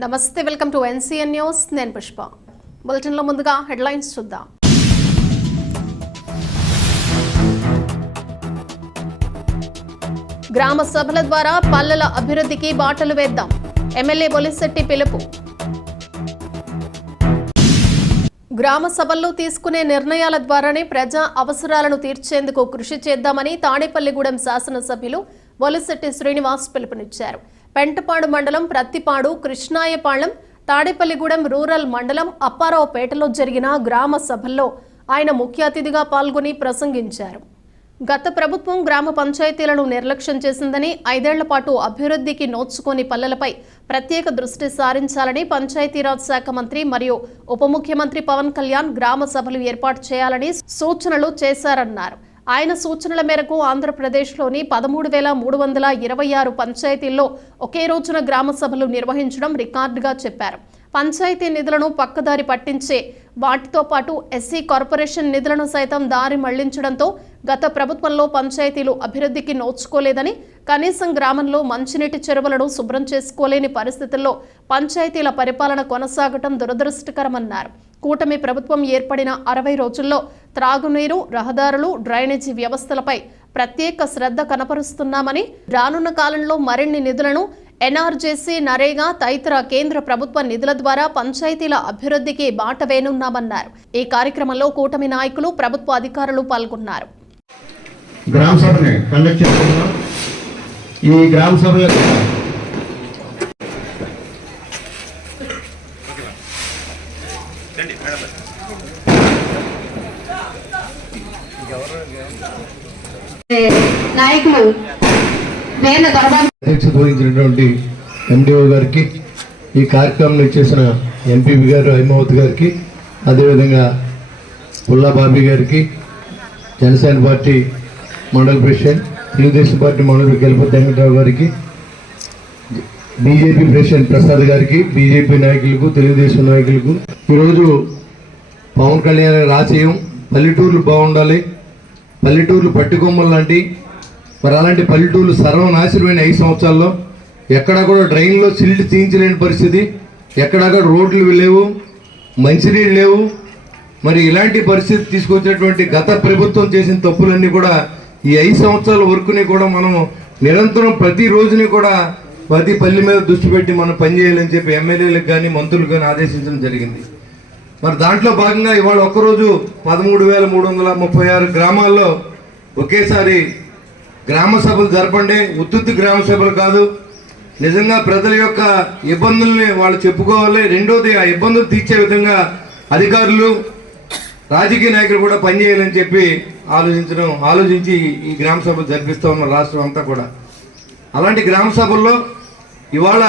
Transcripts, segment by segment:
నమస్తే welcome to NCN news. నేను పుష్ప. బులెటిన్లో ముందుగా హెడ్లైన్స్ చూద్దాం. గ్రామ సభల ద్వారా పల్లెల అభివృద్ధికి బాటలు వేద్దాం. ఎమ్మెల్యే బొలిశెట్టి పిలుపు. గ్రామ సభల్లో తీసుకునే నిర్ణయాల ద్వారానే ప్రజా అవసరాలను తీర్చేందుకు కృషి చేద్దామని తాడేపల్లిగూడెం శాసనసభ్యులు బొలిశెట్టి శ్రీనివాస్ పిలుపునిచ్చారు. పెంటపాడు మండలం ప్రత్తిపాడు కృష్ణాయపాళెం తాడేపల్లిగూడెం రూరల్ మండలం అప్పారావుపేటలో జరిగిన గ్రామ సభల్లో ఆయన ముఖ్య అతిథిగా పాల్గొని ప్రసంగించారు. గత ప్రభుత్వం గ్రామ పంచాయతీలను నిర్లక్ష్యం చేసిందని ఐదేళ్ళ పాటు అభివృద్ధికి నోచుకోని పల్లెలపై ప్రత్యేక దృష్టి సారించాలని పంచాయతీరాజ్ శాఖ మంత్రి మరియు ఉప ముఖ్యమంత్రి పవన్ కళ్యాణ్ గ్రామ సభలు ఏర్పాటు చేయాలని సూచనలు చేశారన్నారు. ఆయన సూచనల మేరకు ఆంధ్రప్రదేశ్లోని పదమూడు వేల మూడు వందల ఇరవై ఆరు పంచాయతీల్లో ఒకే రోజున గ్రామ సభలు నిర్వహించడం రికార్డుగా చెప్పారు. పంచాయతీ నిధులను పక్కదారి పట్టించే వాటితో పాటు ఎస్సీ కార్పొరేషన్ నిధులను సైతం దారి మళ్ళించడంతో గత ప్రభుత్వంలో పంచాయతీలు అభివృద్ధికి నోచుకోలేదని కనీసం గ్రామంలో మంచినీటి చెరువులను శుభ్రం చేసుకోలేని పరిస్థితుల్లో పంచాయతీల పరిపాలన కొనసాగటం దురదృష్టకరమన్నారు. కూటమి ప్రభుత్వం ఏర్పడిన అరవై రోజుల్లో త్రాగునీరు రహదారులు డ్రైనేజీ వ్యవస్థలపై ప్రత్యేక శ్రద్ధ కనపరుస్తున్నామని రానున్న కాలంలో మరిన్ని నిధులను ఎన్ఆర్జేసీ నరేగా తదితర కేంద్ర ప్రభుత్వ నిధుల ద్వారా పంచాయతీల అభివృద్ధికి బాట వేనున్నామన్నారు ఈ కార్యక్రమంలో కూటమి నాయకులు ప్రభుత్వ అధికారులు పాల్గొన్నారు. గ్రామ సభని కండక్ట్ చేసుకుంటున్నాం ఈ గ్రామ సభ యొక్క నాయకులు అధ్యక్షత వహించినటువంటి ఎండిఓ గారికి ఈ కార్యక్రమంలో ఇచ్చేసిన ఎంపీపీ గారు హైమావత్ గారికి అదేవిధంగా పుల్లా బాబీ గారికి జనసేన పార్టీ మండల ప్రెసిడెంట్ తెలుగుదేశం పార్టీ మండలి గెలుపతి వెంకటరావు గారికి బీజేపీ ప్రెసిడెంట్ ప్రసాద్ గారికి బీజేపీ నాయకులకు తెలుగుదేశం నాయకులకు. ఈరోజు పవన్ కళ్యాణ్ గారి ఆశయం పల్లెటూర్లు బాగుండాలి పల్లెటూర్లు పట్టుకొమ్మలు లాంటి మరి అలాంటి పల్లెటూళ్ళు సర్వనాశనమైన ఐదు సంవత్సరాల్లో ఎక్కడా కూడా డ్రైన్లో సిల్ట్ తీయించలేని పరిస్థితి ఎక్కడా కూడా రోడ్లు లేవు మంచినీళ్ళు లేవు. మరి ఇలాంటి పరిస్థితి తీసుకొచ్చినటువంటి గత ప్రభుత్వం చేసిన తప్పులన్నీ కూడా ఈ ఐదు సంవత్సరాల వరకుని కూడా మనం నిరంతరం ప్రతి రోజుని కూడా ప్రతి పల్లె మీద దృష్టి పెట్టి మనం పనిచేయాలని చెప్పి ఎమ్మెల్యేలకు కానీ మంత్రులకు కానీ ఆదేశించడం జరిగింది. మరి దాంట్లో భాగంగా ఇవాళ ఒక్కరోజు పదమూడు వేల మూడు వందల ముప్పై ఆరు గ్రామాల్లో ఒకేసారి గ్రామ సభలు జరపండి. ఉత్తుత్తి గ్రామ సభలు కాదు. నిజంగా ప్రజల యొక్క ఇబ్బందుల్ని వాళ్ళు చెప్పుకోవాలి. రెండోది ఆ ఇబ్బందులు తీర్చే విధంగా అధికారులు రాజకీయ నాయకులు కూడా పనిచేయాలని చెప్పి ఆలోచించడం ఆలోచించి ఈ గ్రామ సభలు జరిపిస్తూ ఉన్న రాష్ట్రం అంతా కూడా. అలాంటి గ్రామ సభల్లో ఇవాళ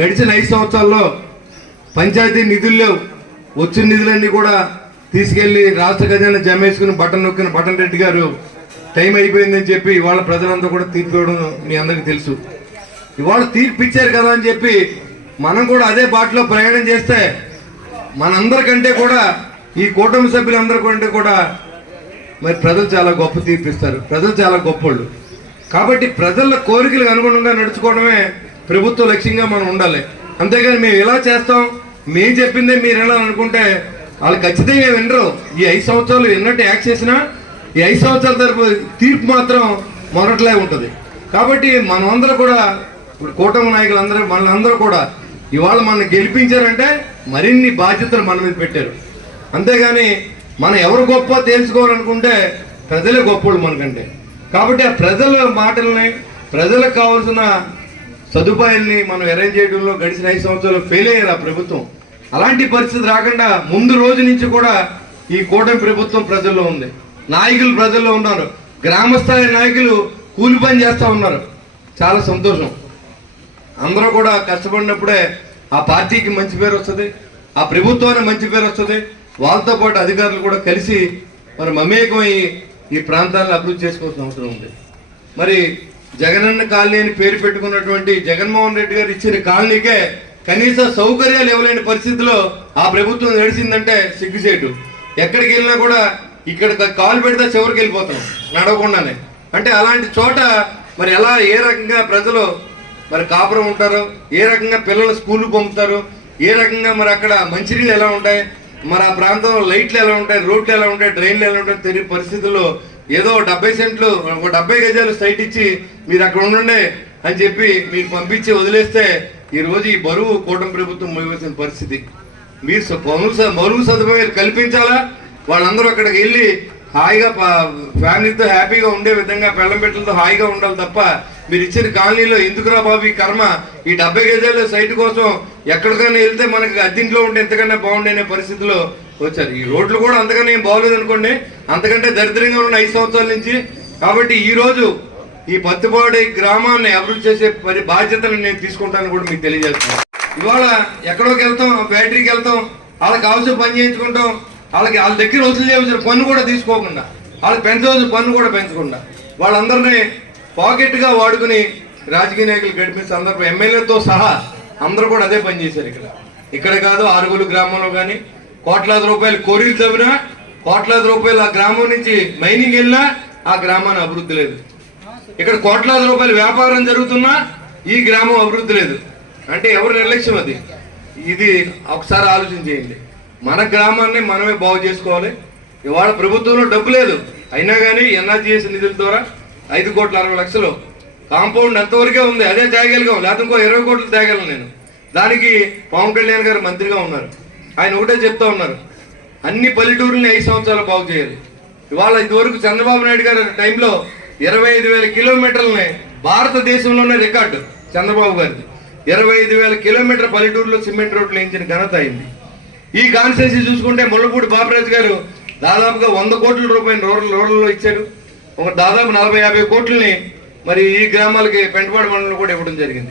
గడిచిన ఐదు సంవత్సరాల్లో పంచాయతీ నిధుల్లో వచ్చిన నిధులన్నీ కూడా తీసుకెళ్ళి రాష్ట్ర ఖజానా జమేసుకుని బటన్ నొక్కిన బటన్ రెడ్డి గారు టైం అయిపోయిందని చెప్పి ఇవాళ ప్రజలంతా కూడా తీర్పు ఇవ్వడం మీ అందరికీ తెలుసు. ఇవాళ తీర్పు ఇచ్చారు కదా అని చెప్పి మనం కూడా అదే బాటలో ప్రయాణం చేస్తే మనందరికంటే కూడా ఈ కూటమి సభ్యులందరి కంటే కూడా మరి ప్రజలు చాలా గొప్ప తీర్పిస్తారు ప్రజలు చాలా గొప్పోళ్ళు. కాబట్టి ప్రజల కోరికలకు అనుగుణంగా నడుచుకోవడమే ప్రభుత్వ లక్ష్యంగా మనం ఉండాలి. అంతేగాని మేము ఇలా చేస్తాం? మేము చెప్పిందే మీరు ఎలా అనుకుంటే వాళ్ళు ఖచ్చితంగా వినరు. ఈ ఐదు సంవత్సరాలు ఎన్నట్టు యాక్ట్ చేసినా ఈ ఐదు సంవత్సరాల తరపు తీర్పు మాత్రం మొదట్లే ఉంటుంది. కాబట్టి మనమందరం కూడా ఇప్పుడు కూటమి నాయకులందరూ మనందరూ కూడా ఇవాళ మనం గెలిపించారంటే మరిన్ని బాధ్యతలు మన మీద పెట్టారు. అంతేగాని మనం ఎవరు గొప్ప తేల్చుకోవాలనుకుంటే ప్రజలే గొప్పోళ్ళు మనకంటే. కాబట్టి ఆ ప్రజల మాటల్ని ప్రజలకు కావాల్సిన సదుపాయాల్ని మనం అరేంజ్ చేయడంలో గడిచిన ఐదు సంవత్సరాలు ఫెయిల్ అయ్యారు ఆ ప్రభుత్వం. అలాంటి పరిస్థితి రాకుండా ముందు రోజు నుంచి కూడా ఈ కూటమి ప్రభుత్వం ప్రజల్లో ఉంది. నాయకులు ప్రజల్లో ఉన్నారు. గ్రామ స్థాయి నాయకులు కూలి పని చేస్తూ ఉన్నారు. చాలా సంతోషం. అందరూ కూడా కష్టపడినప్పుడే ఆ పార్టీకి మంచి పేరు వస్తుంది ఆ ప్రభుత్వానికి మంచి పేరు వస్తుంది. వాళ్ళతో పాటు అధికారులు కూడా కలిసి మరి మమేకమై ఈ ప్రాంతాలను అభివృద్ధి చేసుకోవాల్సిన అవసరం ఉంది. మరి జగనన్న కాలనీ అని పేరు పెట్టుకున్నటువంటి జగన్మోహన్ రెడ్డి గారు ఇచ్చిన కాలనీకే కనీస సౌకర్యాలు ఇవ్వలేని పరిస్థితిలో ఆ ప్రభుత్వం నడిచిందంటే సిగ్గుచేటు. ఎక్కడికి వెళ్ళినా కూడా ఇక్కడ కాలు పెడితే చివరికి వెళ్ళిపోతాం నడవకుండానే. అంటే అలాంటి చోట మరి ఎలా ఏ రకంగా ప్రజలు మరి కాపురం ఉంటారు ఏ రకంగా పిల్లలు స్కూల్ పంపుతారు ఏ రకంగా మరి అక్కడ మంచినీళ్ళు ఎలా ఉంటాయి మరి ఆ ప్రాంతంలో లైట్లు ఎలా ఉంటాయి రోడ్లు ఎలా ఉంటాయి డ్రైన్లు ఎలా ఉంటాయి తెలియని పరిస్థితుల్లో ఏదో డెబ్బై సెంట్లు ఒక డెబ్బై గజాలు సైట్ ఇచ్చి మీరు అక్కడ ఉండండి అని చెప్పి మీకు పంపించి వదిలేస్తే ఈరోజు ఈ బరువు కూటమి ప్రభుత్వం మోయవలసిన పరిస్థితి. మీరు మరుగు స- సదుపాయాలు కల్పించాలా? వాళ్ళందరూ అక్కడికి వెళ్ళి హాయిగా ఫ్యామిలీతో హ్యాపీగా ఉండే విధంగా పెళ్ళం పెట్టలతో హాయిగా ఉండాలి తప్ప మీరు ఇచ్చిన కాలనీలో ఎందుకురా బాబు ఈ కర్మ? ఈ డెబ్బై గజాల సైట్ కోసం ఎక్కడికైనా వెళ్తే మనకి అద్దీంట్లో ఉంటే ఎంతకన్నా బాగుండే పరిస్థితిలో వచ్చారు. ఈ రోడ్లు కూడా అంతకన్నా ఏం బాగోలేదు అనుకోండి. అంతకంటే దరిద్రంగా ఉన్న ఐదు సంవత్సరాల నుంచి. కాబట్టి ఈ రోజు ఈ పత్తిపాడి గ్రామాన్ని అభివృద్ధి చేసే పరి బాధ్యతను నేను తీసుకుంటాను కూడా మీకు తెలియజేస్తాను ఇవాళ ఎక్కడోకి వెళ్తాం? బ్యాటరీకి వెళ్తాం. వాళ్ళకి కావాల్సిన పని చేయించుకుంటాం. వాళ్ళకి వాళ్ళ దగ్గర వసూలు చేయవలసిన పన్ను కూడా తీసుకోకుండా వాళ్ళు పెంచవలసిన పన్ను కూడా పెంచకుండా వాళ్ళందరినీ పాకెట్గా వాడుకుని రాజకీయ నాయకులు గడిపిన సందర్భం ఎమ్మెల్యేతో సహా అందరూ కూడా అదే పనిచేశారు ఇక్కడ. ఇక్కడ కాదు ఆరుగులు గ్రామంలో కానీ కోట్లాది రూపాయలు కోరీలు తవ్వినా కోట్లాది రూపాయలు ఆ గ్రామం నుంచి మైనింగ్ వెళ్ళినా ఆ గ్రామాన్ని అభివృద్ధి లేదు. ఇక్కడ కోట్లాది రూపాయలు వ్యాపారం జరుగుతున్నా ఈ గ్రామం అభివృద్ధి లేదు. అంటే ఎవరు నిర్లక్ష్యం అది? ఇది ఒకసారి ఆలోచన చేయండి. మన గ్రామాన్ని మనమే బాగు చేసుకోవాలి. ఇవాళ ప్రభుత్వంలో డబ్బు లేదు. అయినా కానీ ఎన్ఆర్జీఎస్ నిధుల ద్వారా ఐదు కోట్ల అరవై లక్షలు కాంపౌండ్ ఎంతవరకే ఉంది. అదే తేగలిగాం లేకపోతే ఇంకో ఇరవై కోట్లు తేగలను నేను. దానికి పవన్ కళ్యాణ్ గారు మంత్రిగా ఉన్నారు. ఆయన ఒకటే చెప్తా ఉన్నారు. అన్ని పల్లెటూరుని ఐదు సంవత్సరాలు బాగు చేయాలి. ఇవాళ ఇదివరకు చంద్రబాబు నాయుడు గారి టైంలో ఇరవై ఐదు వేల కిలోమీటర్లని భారతదేశంలోనే రికార్డు చంద్రబాబు గారిది. ఇరవై ఐదు వేల కిలోమీటర్ పల్లెటూరులో సిమెంట్ రోడ్లు వేయించిన ఘనత అయింది ఈ కాన్స్టెన్సీ చూసుకుంటే ముళ్ళపూడి బాపరాజు గారు దాదాపుగా వంద కోట్ల రూపాయలు రూరల్ రూరల్లో ఇచ్చారు. ఒక దాదాపు నలభై యాభై కోట్లని మరి ఈ గ్రామాలకి పెంటపాడు మండలం కూడా ఇవ్వడం జరిగింది.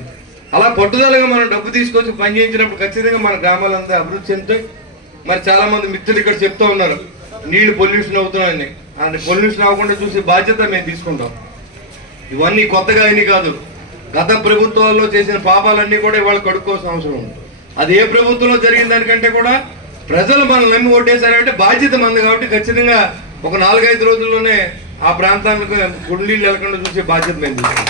అలా పట్టుదలగా మనం డబ్బు తీసుకొచ్చి పనిచేయించినప్పుడు ఖచ్చితంగా మన గ్రామాలంతా అభివృద్ధి చెందుతాయి. మరి చాలామంది మిత్రులు ఇక్కడ చెప్తూ ఉన్నారు నీళ్ళు పొల్యూషన్ అవుతున్నాయని. అంటే పొల్యూషన్ అవ్వకుండా చూసే బాధ్యత మేము తీసుకుంటాం. ఇవన్నీ కొత్తగా అయినాయి కాదు. గత ప్రభుత్వాల్లో చేసిన పాపాలన్నీ కూడా ఇవాళ కడుక్కోవాల్సిన అవసరం ఉంది. అది ఏ ప్రభుత్వంలో జరిగిన దానికంటే కూడా ప్రజలు మనల్ని నమ్మి ఓటేశారంటే బాధ్యత మంది కాబట్టి ఖచ్చితంగా ఒక నాలుగైదు రోజుల్లోనే ఆ ప్రాంతానికి గుండీళ్ళు వెళ్ళకుండా చూసే బాధ్యత మేము